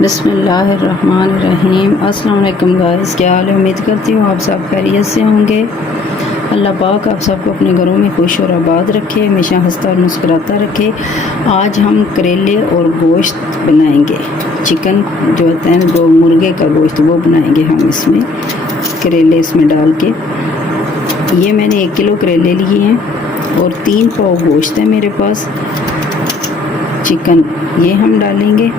बिस्मिल्लाहिर्रहमानिर्रहीम। अस्सलाम वालेकुम गाइस, क्या हाल है? उम्मीद करती हूँ आप सब खैरियत से होंगे। अल्लाह पाक आप सबको अपने घरों में खुश और आबाद रखे, हमेशा हंसता और मुस्कुराता रखे। आज हम करेले और गोश्त बनाएंगे। चिकन जो होता है ना, मुर्गे का गोश्त, वो बनाएंगे हम इसमें, करेले इसमें डाल के। ये मैंने 1 किलो करेले लिए हैं और 3 पाव गोश्त है मेरे पास। चिकन ये हम डालेंगे।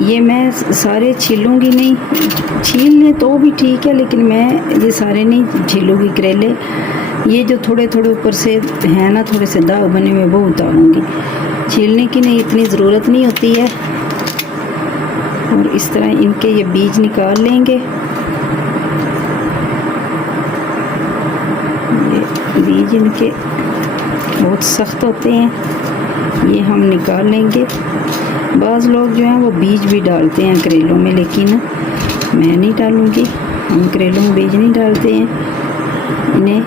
ये मैं सारे छीलूँगी नहीं, छील लें तो भी ठीक है, लेकिन मैं ये सारे नहीं छीलूँगी करेले। ये जो थोड़े थोड़े ऊपर से हैं ना, थोड़े से दाग बने हुए, वो उतारूँगी। छीलने की नहीं इतनी ज़रूरत नहीं होती है। और इस तरह इनके ये बीज निकाल लेंगे। ये बीज इनके बहुत सख्त होते हैं, ये हम निकाल लेंगे। बाज़ लोग जो हैं वो बीज भी डालते हैं करेलों में, लेकिन मैं नहीं डालूँगी। हम करेलों में बीज नहीं डालते हैं। इन्हें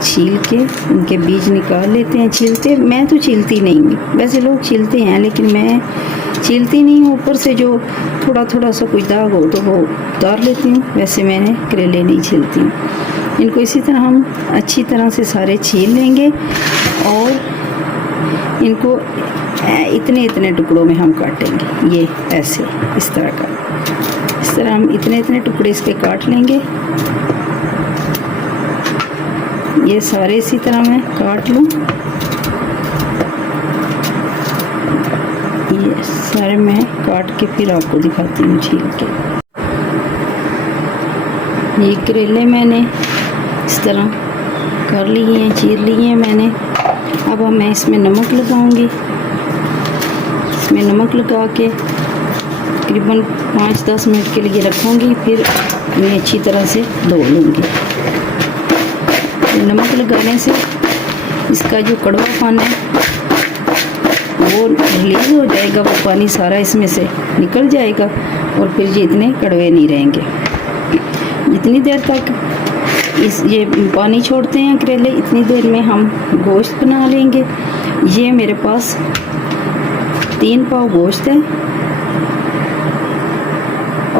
छील के उनके बीज निकाल लेते हैं। छीलते मैं तो छीलती नहीं हूँ, वैसे लोग छीलते हैं, लेकिन मैं छीलती नहीं हूँ। ऊपर से जो थोड़ा थोड़ा सा कोई दाग हो तो वो उतार लेती हूँ। वैसे मैंने करेले नहीं छीलती हूँ। इनको इसी तरह हम अच्छी तरह से सारे छील लेंगे और इनको इतने इतने टुकड़ों में हम काटेंगे। ये ऐसे इस तरह हम इतने इतने टुकड़े इसके काट लेंगे। ये सारे इसी तरह मैं काट लूँ। ये सारे मैं काट के फिर आपको दिखाती हूँ छील के। ये करेले मैंने इस तरह कर लिए हैं, चीर लिए हैं मैंने। अब मैं इसमें नमक लगाऊंगी। इसमें नमक लगा के तकरीबन 5-10 मिनट के लिए रखूंगी, फिर इन्हें अच्छी तरह से धो लूँगी। नमक लगाने से इसका जो कड़वापन है वो रिलीज़ हो जाएगा, वो पानी सारा इसमें से निकल जाएगा और फिर ये इतने कड़वे नहीं रहेंगे। जितनी देर तक ये पानी छोड़ते हैं करेले, इतनी देर में हम गोश्त बना लेंगे। ये मेरे पास 3 पाव गोश्त है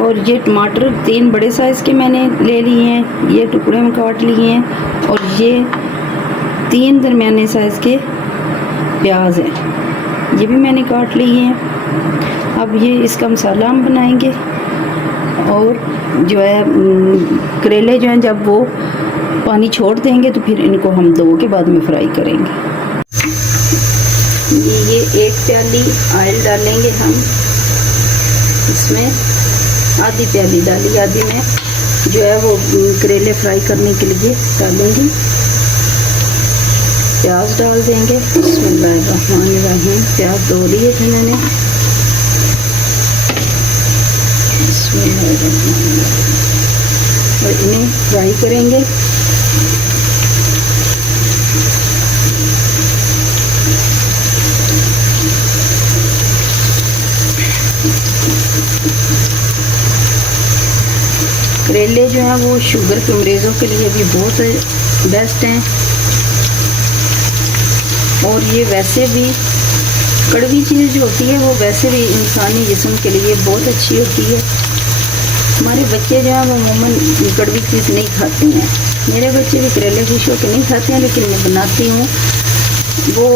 और ये टमाटर 3 बड़े साइज़ के मैंने ले लिए हैं, ये टुकड़े में काट लिए हैं। और ये 3 दरमियाने साइज़ के प्याज हैं, ये भी मैंने काट लिए हैं। अब ये इसका मसाला हम बनाएंगे। और जो है करेले जो हैं जब वो पानी छोड़ देंगे तो फिर इनको हम 2 के बाद में फ्राई करेंगे। ये 1 प्याली ऑयल डालेंगे हम इसमें। आधी प्याली डाली, आधी में जो है वो करेले फ्राई करने के लिए डालूंगी। प्याज डाल देंगे। बिस्मिल्लाहिर्रहमानिर्रहीम। प्याज धो लिए थी मैंने। और इन्हें फ्राई करेंगे। करेले जो हैं वो शुगर के मरीज़ों के लिए भी बहुत बेस्ट हैं। और ये वैसे भी कड़वी चीज़ जो होती है वो वैसे भी इंसानी जिस्म के लिए बहुत अच्छी होती है। हमारे बच्चे जो हैं वो अमूमन कड़वी चीज़ नहीं खाते हैं। मेरे बच्चे भी करेले खुश होकर नहीं खाते हैं, लेकिन मैं बनाती हूँ। वो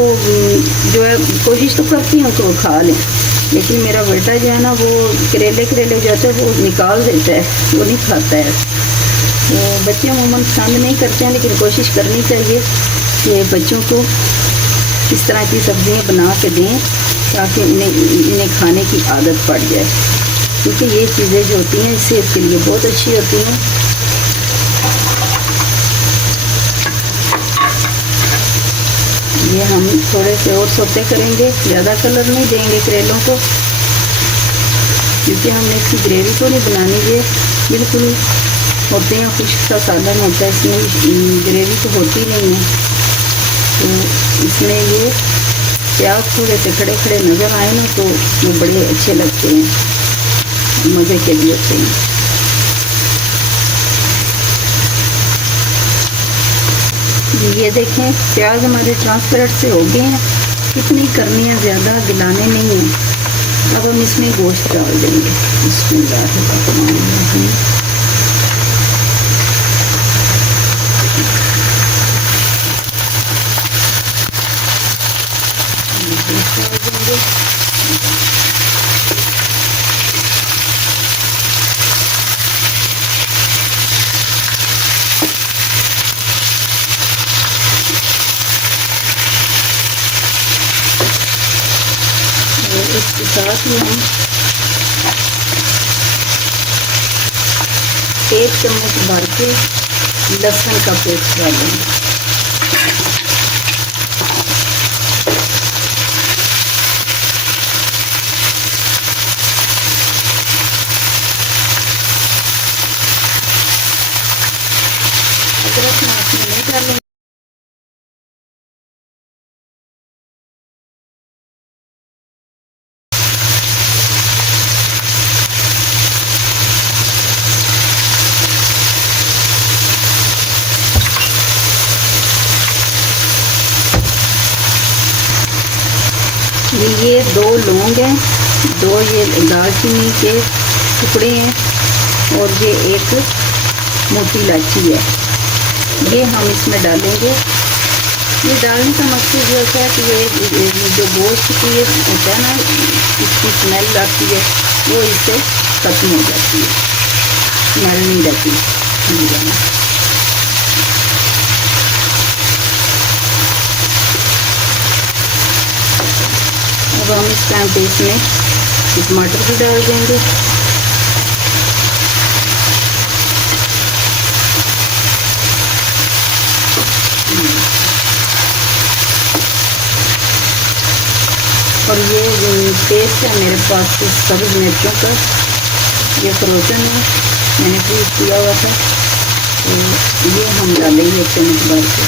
जो है कोशिश तो करती हूँ कि वो खा लें, लेकिन मेरा बेटा जो है ना वो करेले जो है वो निकाल देता है, वो नहीं खाता है। तो बच्चे अमूमन पसंद नहीं करते हैं, लेकिन कोशिश करनी चाहिए कि बच्चों को इस तरह की सब्जियां बना के दें ताकि इन्हें खाने की आदत पड़ जाए, क्योंकि ये चीज़ें जो होती हैं सेहत के लिए बहुत अच्छी होती हैं। ये हम थोड़े से और सौते करेंगे, ज़्यादा कलर नहीं देंगे करेलों को, क्योंकि हमने इसकी ग्रेवी तो नहीं बनानी। ये बिल्कुल होते हैं खुश्क सा सालन होता है, इसमें ग्रेवी तो होती नहीं है। तो इसमें ये प्याज थोड़े से खड़े खड़े नज़र आए ना तो वो बड़े अच्छे लगते हैं, मज़े के लिए होते हैं। ये देखें प्याज हमारे ट्रांसपेरेंट से हो गए हैं। कितनी करनी है, ज़्यादा गिलाने नहीं है। अब हम इसमें गोश्त डाल देंगे। बिस्मिल्लाहिर्रहमानिर्रहीम। गोश्त डाल देंगे। इसके साथ ही हम 1 चम्मच भर के लहसुन का पेस्ट डालेंगे। अदरक मैं इसमें नहीं डालेंगे। ये 2 लौंग हैं, 2 ये दालचीनी के टुकड़े हैं और ये 1 मोटी इलायची है। ये हम इसमें डालेंगे। ये डालने का मकसद ये होता है कि ये जो गोश्त की ये होता है ना, इसकी स्मेल आती है, वो इससे ख़त्म हो जाती है, स्मेल नहीं रहती। अब हम इस टाइम पे इसमें टमाटर भी डाल देंगे। और ये पेस्ट है मेरे पास सब्ज़ मिर्चों का, ये फ्रोजन है, मैंने फ्रीज किया हुआ था। तो ये हम डालेंगे 1 चम्मच भर के।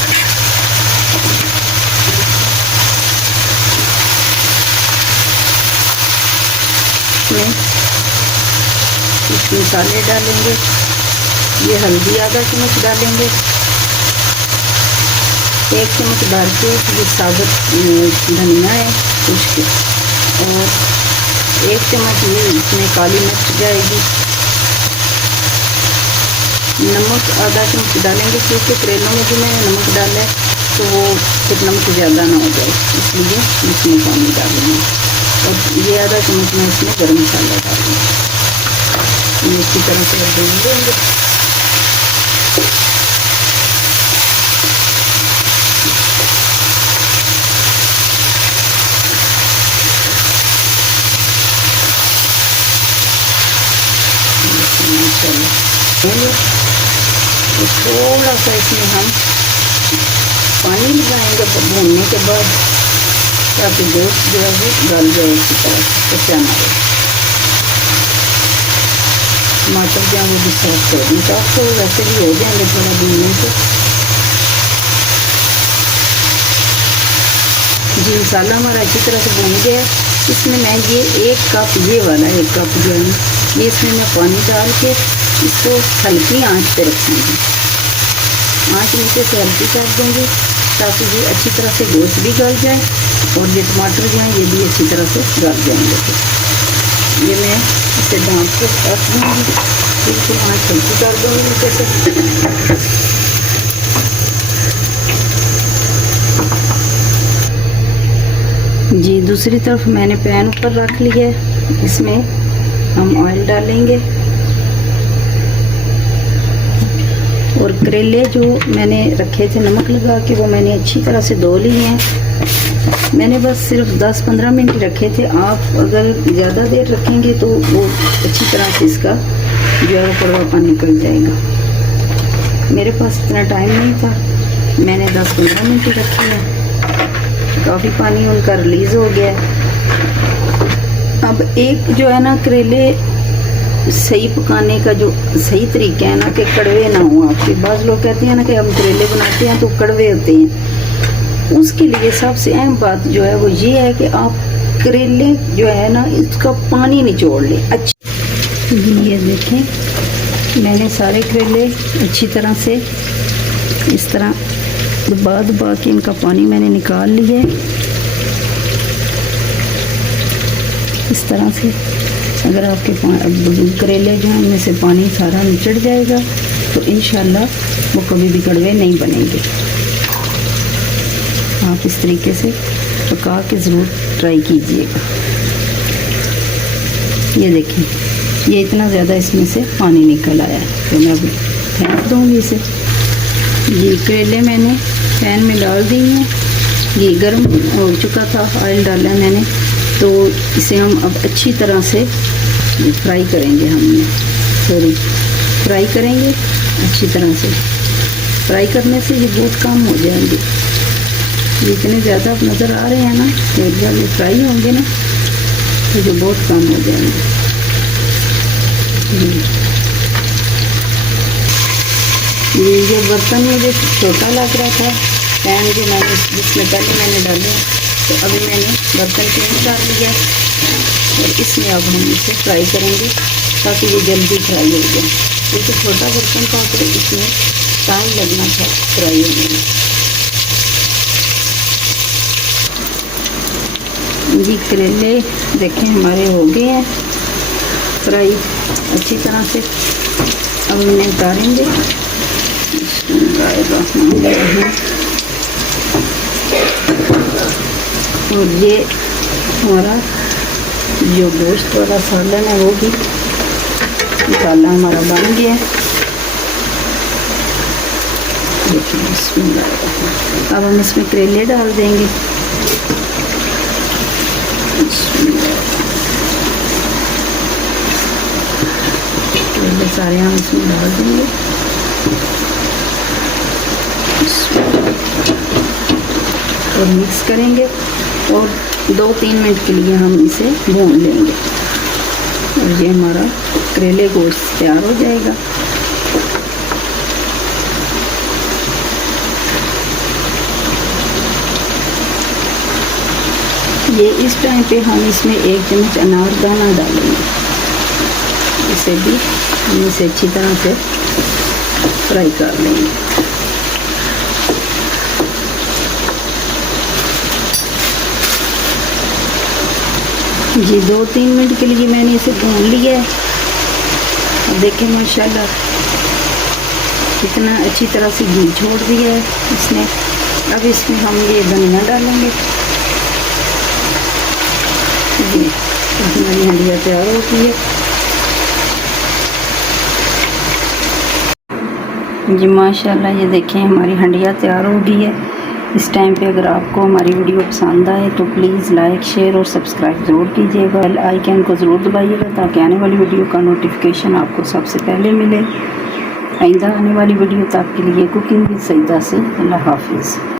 इसमें कुछ मसाले डालेंगे। ये हल्दी आधा चम्मच डालेंगे। 1 चम्मच भर के ये साबुत धनिया है उसके, और 1 चम्मच ये इसमें काली मिर्च जाएगी। नमक आधा चम्मच डालेंगे क्योंकि करेलों में जो मैंने नमक डाला है तो वो फिर नमक ज़्यादा ना हो जाए, इसलिए इसमें पानी डालेंगे। और ये आधा चम्मच में इसमें गरम मसाला डालेंगे। ये अच्छी तरह से भून देंगे। तो थोड़ा सा इसमें हम पानी लगाएंगे भूनने के बाद, ताकि गोश्त जो है वो गल जाए अच्छी तरह से, कच्चा ना रहे। टमाटर जो है वो भी सॉफ्ट हो गए, सॉफ्ट तो वैसे भी हो जाएंगे थोड़ा भूनने से। जी मसाला हमारा अच्छी तरह से भून गया है। इसमें मैं ये 1 कप, ये वाला 1 कप जो है ये इसमें मैं पानी डाल के इसको हल्की आंच पे रखूँगी। आंच नीचे से हल्की कर दूँगी ताकि ये अच्छी तरह से गोश्त भी गल जाए और ये टमाटर जो हैं ये भी अच्छी तरह से गल जाएंगे। ये मैं इसे ढाँप के रख दूँगी, बिल्कुल आंच हल्की कर दूँगी नीचे से। जी दूसरी तरफ मैंने पैन ऊपर रख लिया है। इसमें हम ऑयल डालेंगे और करेले जो मैंने रखे थे नमक लगा के वो मैंने अच्छी तरह से धो लिए हैं। मैंने बस सिर्फ 10-15 मिनट रखे थे। आप अगर ज़्यादा देर रखेंगे तो वो अच्छी तरह से इसका जो है कड़वापन निकल जाएगा। मेरे पास इतना टाइम नहीं था, मैंने 10-15 मिनट रखे हैं। काफ़ी पानी उनका रिलीज़ हो गया है। अब एक जो है ना करेले सही पकाने का जो सही तरीका है ना कि कड़वे ना हो। आपके बाज़ लोग कहते हैं ना कि हम करेले बनाते हैं तो कड़वे होते हैं। उसके लिए सबसे अहम बात जो है वो ये है कि आप करेले जो है ना इसका पानी निचोड़ लें। अच्छी ये देखें मैंने सारे करेले अच्छी तरह से इस तरह दबा के इनका पानी मैंने निकाल लिया है। इस तरह से। अगर आपके करेले जो हैं उनमें से पानी सारा निचड़ जाएगा तो इंशाल्लाह वो कभी भी कड़वे नहीं बनेंगे। आप इस तरीके से पका के ज़रूर ट्राई कीजिएगा। ये देखें, ये इतना ज़्यादा इसमें से पानी निकल आया है, तो मैं अभी फेंक दूँगी इसे। ये करेले मैंने पैन में डाल दिए हैं, ये गर्म हो चुका था, ऑयल डाला है मैंने, तो इसे हम अब अच्छी तरह से फ्राई करेंगे। फ्राई करेंगे अच्छी तरह से। फ्राई करने से ये बहुत कम हो जाएंगे। ये इतने ज़्यादा आप नज़र आ रहे हैं ना, तो जब ये फ्राई होंगे ना तो ये बहुत कम हो जाएंगे। ये बर्तन मुझे छोटा लग रहा था, पैन जो मैंने जिसमें पहले मैंने डाले, तो अभी मैंने बर्तन चेंज कर लिया और इसमें अब हम इसे फ्राई करेंगे ताकि ये जल्दी फ्राई हो जाए। क्योंकि छोटा बर्तन था तो इसमें टाइम लगना था फ्राई होने में। जी करेले देखें हमारे हो गए हैं फ्राई अच्छी तरह से। अब इन्हें उतारेंगे। और ये हमारा जो गोश्त वाला सालन है वो भी मसाला हमारा बन गया है। देखिए अब हम इसमें करेले डाल देंगे। करेले सारे हम इसमें डाल देंगे और मिक्स करेंगे और 2-3 मिनट के लिए हम इसे भून लेंगे और ये हमारा करेले गोश्त तैयार हो जाएगा। ये इस टाइम पे हम इसमें 1 चम्मच अनारदाना डालेंगे। इसे भी हम इसे अच्छी तरह से फ्राई कर लेंगे। जी 2-3 मिनट के लिए मैंने इसे भून लिया है। अब देखें माशाल्लाह कितना अच्छी तरह से घी छोड़ दिया है इसने। अब इसमें हम ये धनिया डालेंगे। जी हमारी हंडिया तैयार हो गई है। जी माशाल्लाह ये देखें हमारी हंडिया तैयार हो गई है। इस टाइम पे अगर आपको हमारी वीडियो पसंद आए तो प्लीज़ लाइक शेयर और सब्सक्राइब ज़रूर कीजिएगा। बेल आइकन को ज़रूर दबाइएगा ताकि आने वाली वीडियो का नोटिफिकेशन आपको सबसे पहले मिले। आइंदा आने वाली वीडियो तक के लिए कुकिंग विद सईदा से अल्लाह हाफिज़।